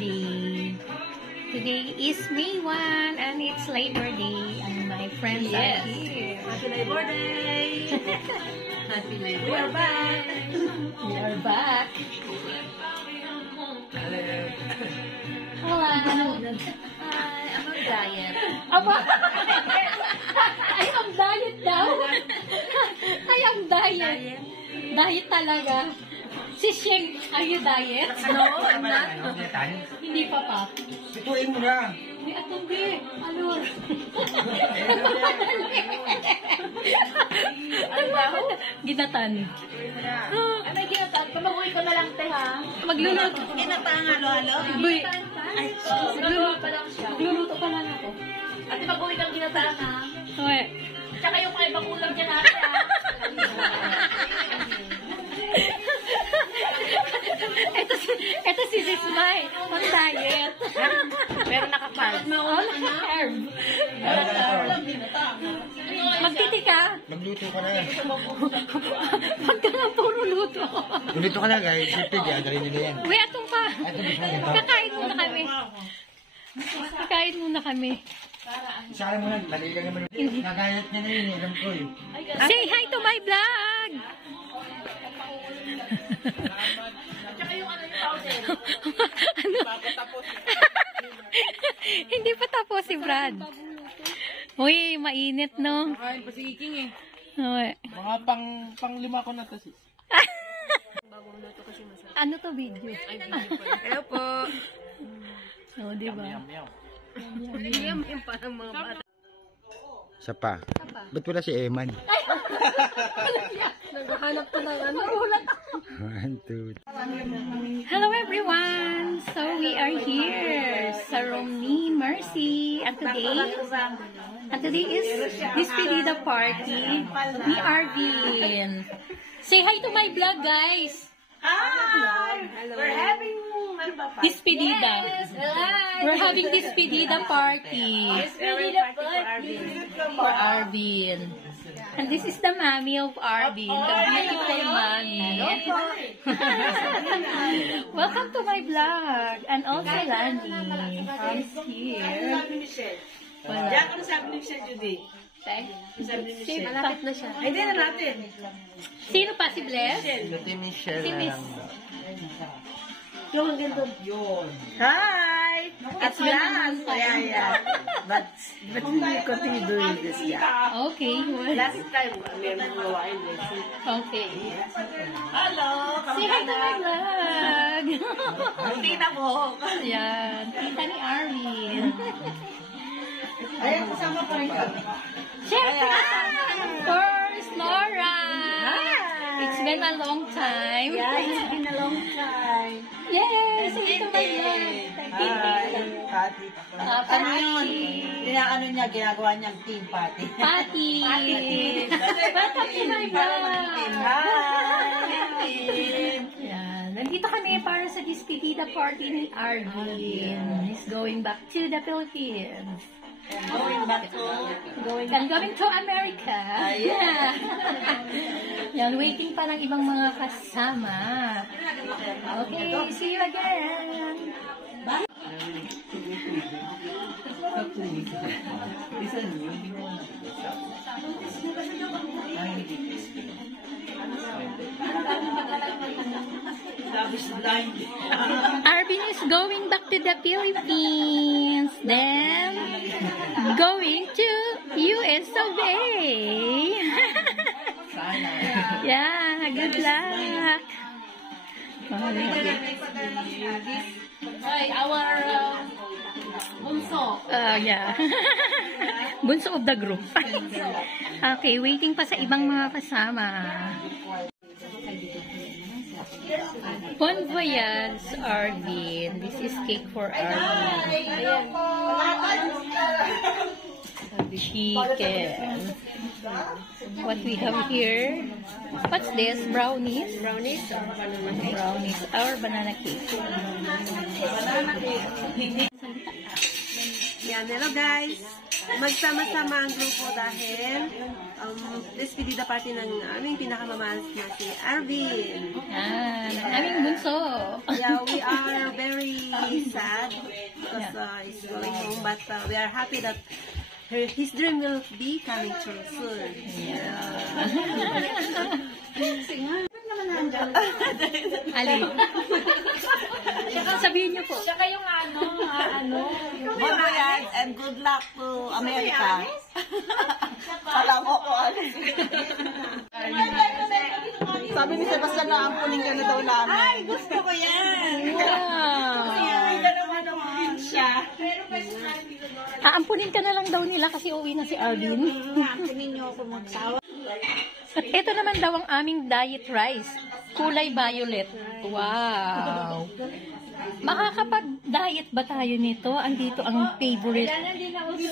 Day. Today is May 1 and it's Labor Day and my friends are here. Happy Labor Day! Happy Labor Day! We are back! We are back! Hello! Hi, I'm on diet. Aba! Ay, ang diet daw! Ay, ang diet! Diet talaga. Si Sheng, are you diet? No, I'm not. Hindi pa. Ituin mo na. May atunggi. Ano? Ano daw? Ginatan. Ano yung ginatan? Pamaguhin ko na lang, te, ha? Magluluto. Ginatan, halo-halo? Uy. Ay, magluluto pa lang siya. Magluluto pa lang ako. Ate, maguhin kang ginatan, ha? Uy. Tsaka yung mga ibang ulam dyan, ate, ha? Ito si Sismay. On diet. Pero naka-carb. Oh, naka-carb. Magtiti ka. Magluto ka na. Pag ka nga puro luto. Magluto ka na guys. Sipig yan. Dali nila yan. Uy, atong pa. Ito mismo yan. Kakain muna kami. Kakain muna kami. Saan mo lang. Dali ka naman. Nagayat niya na yun. Alam ko eh. Say hi to my vlog. Tsaka yung ano yung powder. Ano? Hindi pa tapos si Brad. Uy, mainit, no? Kain pa si Iking, eh. Uy. Mga pang lima ko na to sis. Bagong luto kasi masarap. Ano to video? Ay, video pa. Hello po. Oh, di ba? Yung parang mga bata. Isa pa. Ba't wala si Eman? Naghahanap ko ng ano. 1, 2, 3. Hello everyone! So we are here sa room ni Mercy and today is despedida party ni Arvin. Say hi to my vlog, guys! Hi! We're having Despedida. We're having despedida party despedida party for Arvin. And this is the mommy of Arvin, the beautiful mommy. Welcome to my vlog. And also Landy is here. Diyan ka na sabi ni Michelle Judy. Sabi ni Michelle. Malapit na siya. Ay, hindi na natin. Sino pa? Si Bless? Si Michelle. Si Miss. Yung ganito. Yun. Hi! At last! Yeah. But we continue doing this, yeah. Okay. Last time, meron mo gawain this. Okay. Hello! Say hi to my vlog. Tita mo! Ayan. Tita ni Arvin. Ayan, kasama pa rin kami. Siyempre, first, Laura. It's been a long time. Yeah, it's been a long time. Yes, say hi to my vlog. Party. Ano yun? Ano niya, ginagawa niyang team party. Patty. Welcome to my vlog. Hi! Yan. Nandito kami para sa despedida party ni Arvin. He's going back to the Philippines. Going back to... I'm going to America. Yeah. Yan, waiting pa ng ibang mga kasama. Okay, see you again. Arvin is going back to the Philippines. Then, going to US of A. Yeah, good luck. Hi, our bunso. Yeah. Bunso of the group. Okay, waiting pa sa ibang mga kasama. Bon voyage, Arvin. This is cake for Arvin. Chicken. What we have here? What's this? Brownies? Brownies? Brownies. Our banana cake. Yan, hello guys. magsama-sama ang grupo dahil despedida party ng aming pinakamamahal na si Arvin. Yan, aming bunso. Yeah, we are very sad because he's going home, but we are happy that his dream will be coming true soon. Ali. Sabihin niyo po. Congrats and good luck to America. Alam mo ko ano. Sabi ni Sebastian na ampunin ka na daw namin. Ay, gusto ko yan. Wow. Aampunin ka na lang daw nila kasi uwi na si Arvin. Ampunin niyo ako magsawa. Ito naman daw ang aming diet rice. Kulay violet. Wow. Makakapag-diet ba tayo nito? Andito ang favorite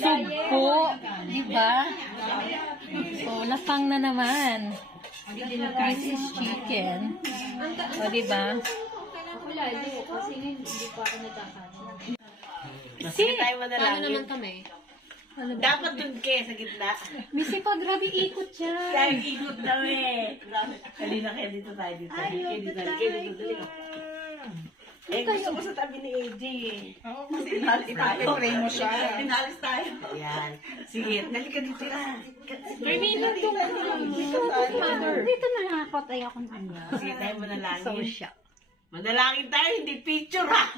food ko. Diba? So, lapang na naman. This is chicken. O, diba? Sige tayo manalangin. Dapat dun ke sa gitna. Missy pa, grabe ikot siya. Kaya ikot daw eh. Kalina kaya dito tayo dito. Dito. Gusto ko sa tabi ni AJ eh. Oo, kasi ipapipray mo siya. Pinalis tayo. Ayan. Sige, nalika dito lang. Dito na lang ako, tayo akong kanya. Sige tayo manalangin. So siya. Manalangin tayo, hindi picture ha.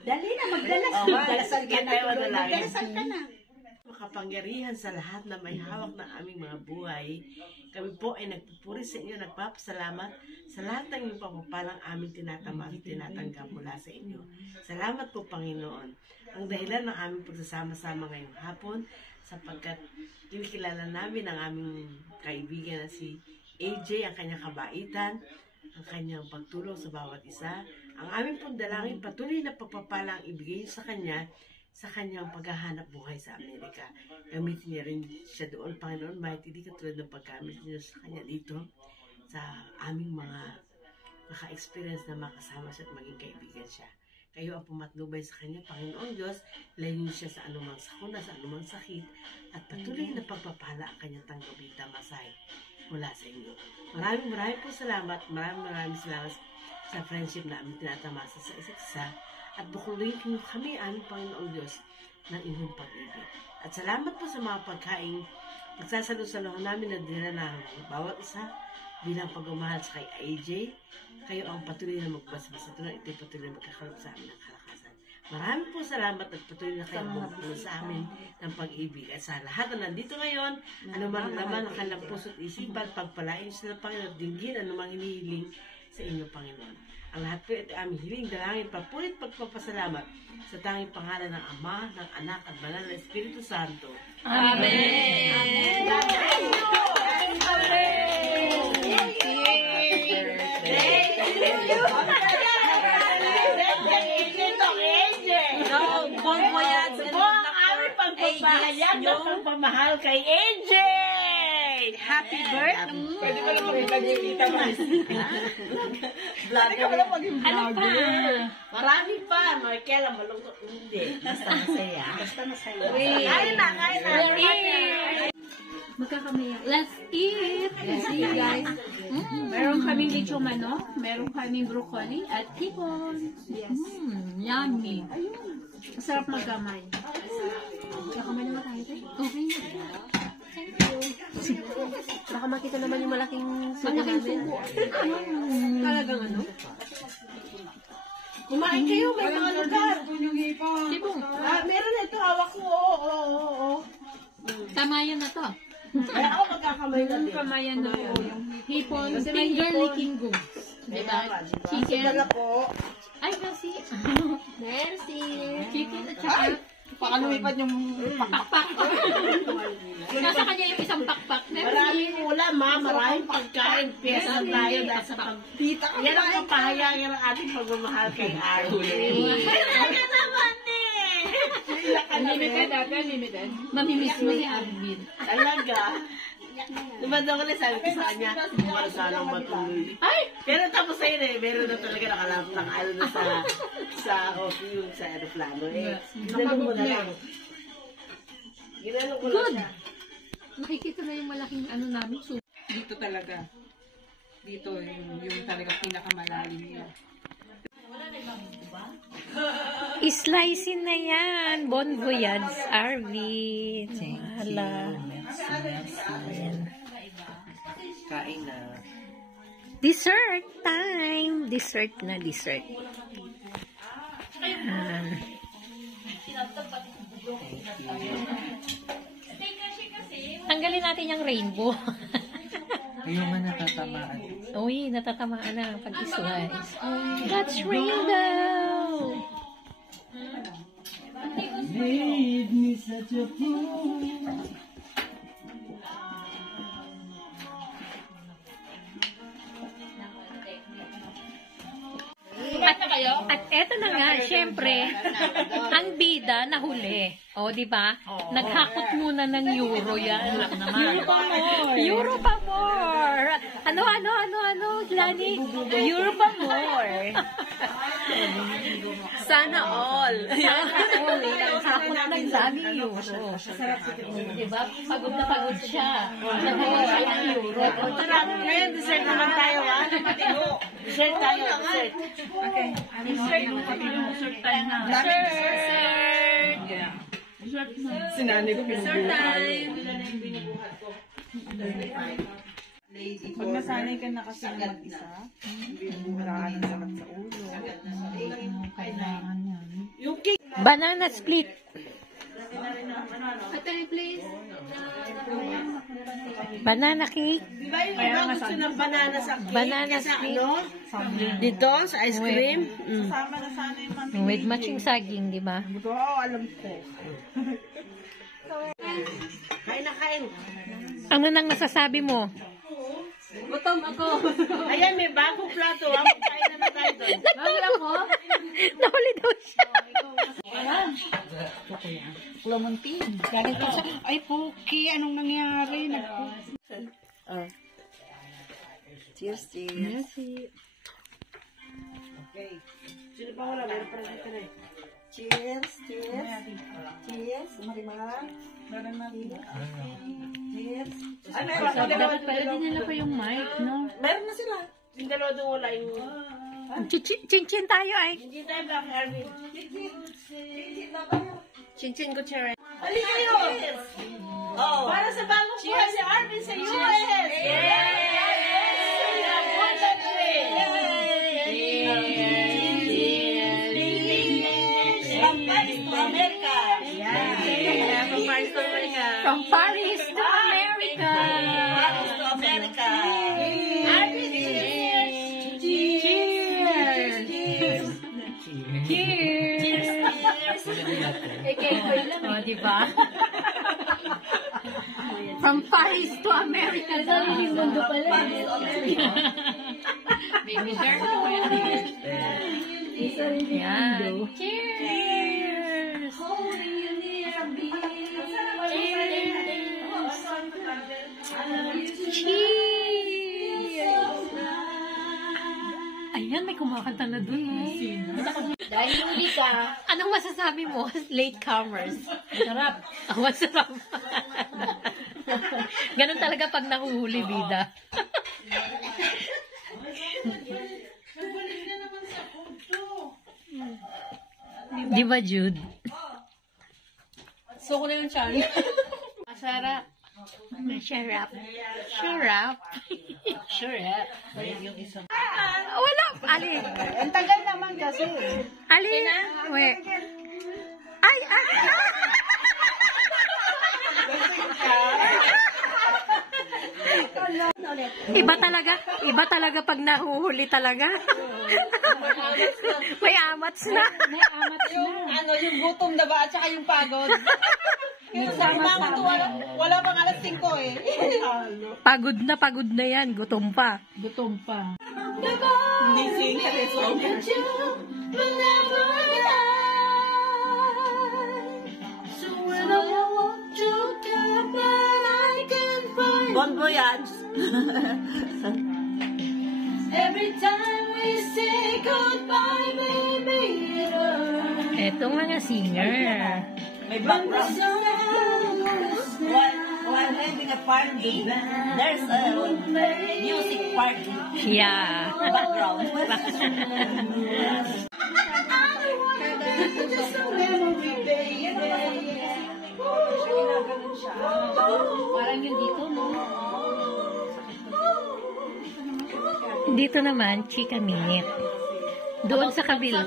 Dali na, magdalas. Magdalasal ka na. Magdalasal ka na. Makapangyarihan sa lahat na may hawak ng aming mga buhay. Kami po ay nagpupuri sa inyo, nagpapasalamat sa lahat ng inyong pagpapalang aming tinatanggap mula sa inyo. Salamat po, Panginoon. Ang dahilan ng aming pagsasama-sama ngayong hapon sapagkat kinikilala namin ang aming kaibigan na si AJ, ang kanyang kabaitan, ang kanyang pagtulong sa bawat isa. Ang aming pong dalangin patuloy na pagpapalang ibigay sa kanya sa kanyang paghahanap buhay sa Amerika. Gamitin niya rin siya doon, Panginoon, mighty, di katulad ng paggamit niyo sa kanya dito sa aming mga naka-experience na makasama siya at maging kaibigan siya. Kayo ang pumatnubay sa kanya, Panginoon Diyos, layo sa anumang sakuna, sa anumang sakit, at patuloy na pagpapala ang kanyang tanggapin tamasay mula sa inyo. Maraming po salamat, maraming salamat sa friendship na aming tinatamasa sa isa't isa. At bukuloyin niyo kami, aming Panginoong Diyos, ng inyong pag-ibig. At salamat po sa mga pagkain, pagsasalo-salohan namin na dinala ng bawat isa bilang pagmamahal sa kay AJ. Kayo ang patuloy na magbasbas at ito'y patuloy na magkakalap sa amin ng kalakasan. Maraming po salamat at patuloy na kayo bumubulo sa amin ng pag-ibig. At sa lahat na nandito ngayon, anumang naman ang kanilang puso at isipan, pagpalain sila, Panginoon, at dinggin anumang hinihiling sa inyo, Panginoon. Ang lahat po ito aming hiling, dalangin, papulit, pagpapasalamat sa tanging pangalan ng Ama, ng Anak, at Banal na Espiritu Santo. Amen! Bon voyage and Ang aming pagpapahayag ng pagpamahal kay AJ! happy birthday! Pwede ko lang magkikita mas. Pwede ko lang maging vlogger. Marami pa. May kailan malungkot. Hindi. Basta masaya. Basta masaya. Kain na. Magkakamaya. Let's eat! See you guys. Meron kaming lechong manok, meron kaming broccoli at hipon. Yes. Yummy. Masarap magkamay. Kakamay naman tayo tayo. Okay. Baka makita naman yung malaking sugo namin. Talagang ano? Kumain kayo. May mga lugar. Tibong. Meron na ito. Hawak ko. Oo. Tamayan na to. Kaya ako magkakamay na din. Kamayan na po yung hipon. Finger licking goose. Diba? Chicken. Ay, kasi. Merci. Chicken at saka. Baka lumipad yung Pakpak. Nasa kanya yung isang pakpak. Maraming ulam, maraming pagkain. Piyesa tayo dahil sa pagpita. Yan ang kapahayagan ng ating pagmamahal kay Arvin. Ano naman eh? Limited ate, limited. Mamimiss mo si Arvin. Talaga. Diba daw na sabi ko sa kanya, para sanang matuloy. Ay! Pero tapos ayun eh, meron na talaga nakalap ng ano na sa office, sa aeroplano eh. Tinanong mo na lang. Good. Nakikita na yung malaking ano namin. So, Dito talaga. Dito yung talaga pinakamalalim niya. Slicing na yan. Bon voyage, Arvin. Hala. Ayan. Kain na. Dessert time. Dessert na dessert. Ayan. Tanggalin natin yung rainbow. Yung man natatamaan. Uy, natatamaan na pag-slice. That's rainbow! Made me such a fool. At eto na nga, syempre, ang bida nahuli. O, di ba? Naghakot muna ng euro yan. Euro pa more. Euro pa more. Ano, Lani? Euro pa more. Sana all. Naghakot ng daming euro. Di ba? Pagod na pagod siya. Naghakot siya ng euro. Tara, ngayon, dessert naman tayo, ha? Dessert tayo, dessert. Okay. Dessert tayo na. Sinanay ko pinubuhat. Pag nasanay ka na kasi mag-isa, wala ka ng sakit sa ulo. Kailangan yan. Banana split. Atay, please. Banana cake. Di ba yung iba gusto ng banana sa cake? Banana Sa split. ano? Dito, sa ice cream? Sama na sana yung mami. With matching saging, di ba? Oo, alam ko. Kain na kain. Ano nang nasasabi mo? Gutom ako. Ayan, may bagong plato. Kain naman tayo doon. Bakit ako? Nahuli daw siya. Galing pa siya. Ay, Puki, anong nangyari? Cheers, cheers. Sino pa wala? Meron pa rin dito na eh. Cheers, cheers. Cheers, Marimar. Cheers. Dapat pala dinala pa yung mic, no? Meron na sila. Yung dalawa doon wala yung... Chinchin tayo ay. Hindi tayo Black Arvin. Chinchin ko, Chair. Ali kayo! Oh. Para sa bagong buhay si Arvin sa US! Yes! From Paris to America. Paris to America. Cheers! O, diba? From Paris to America. Sariling mundo pala. Baby shark. Yan. Cheers! Cheers! Ayan, may kumakanta na dun. Dahil huli ka, Anong masasabi mo? Late comers. sarap. Ang masarap. Ganun talaga pag nahuhuli, bida. Di ba, Jude? So, ko na yung channel. Masarap. Masarap. Sarap. Sarap. Wala. Ali. Ang tagal naman kasi. Ali. We. Ay, ay. Iba talaga pag nahuhuli talaga. May amats na. Ano, yung gutom na ba at saka yung pagod? Wala pang alas 5 eh. Pagod na yan. Gutom pa. Gutom pa. Hindi sing kasi song. Bon voyage. Every time we say goodbye, baby, Etong mga singer. May background. are having a party, there's a music party Yeah. background. Parang yung dito, no? Dito naman, chika minute. Doon sa kabila.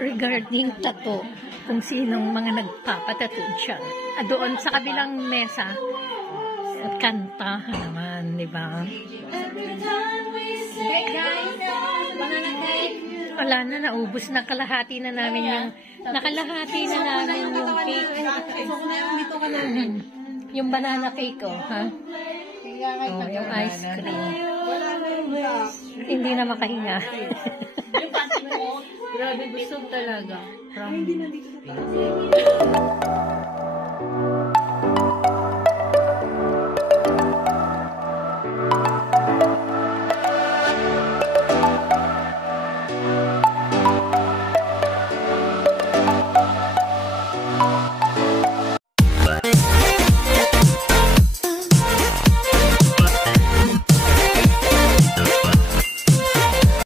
Regarding tato, kung sinong mga nagpapatato siya. Doon sa kabilang mesa, kanta naman, di ba? Wala na, naubos na kalahati na namin yung nakalahati na namin yung cake. Yung banana cake, oh, ha? Oh, yung ice cream. Hindi na makahinga. Grabe, busog talaga.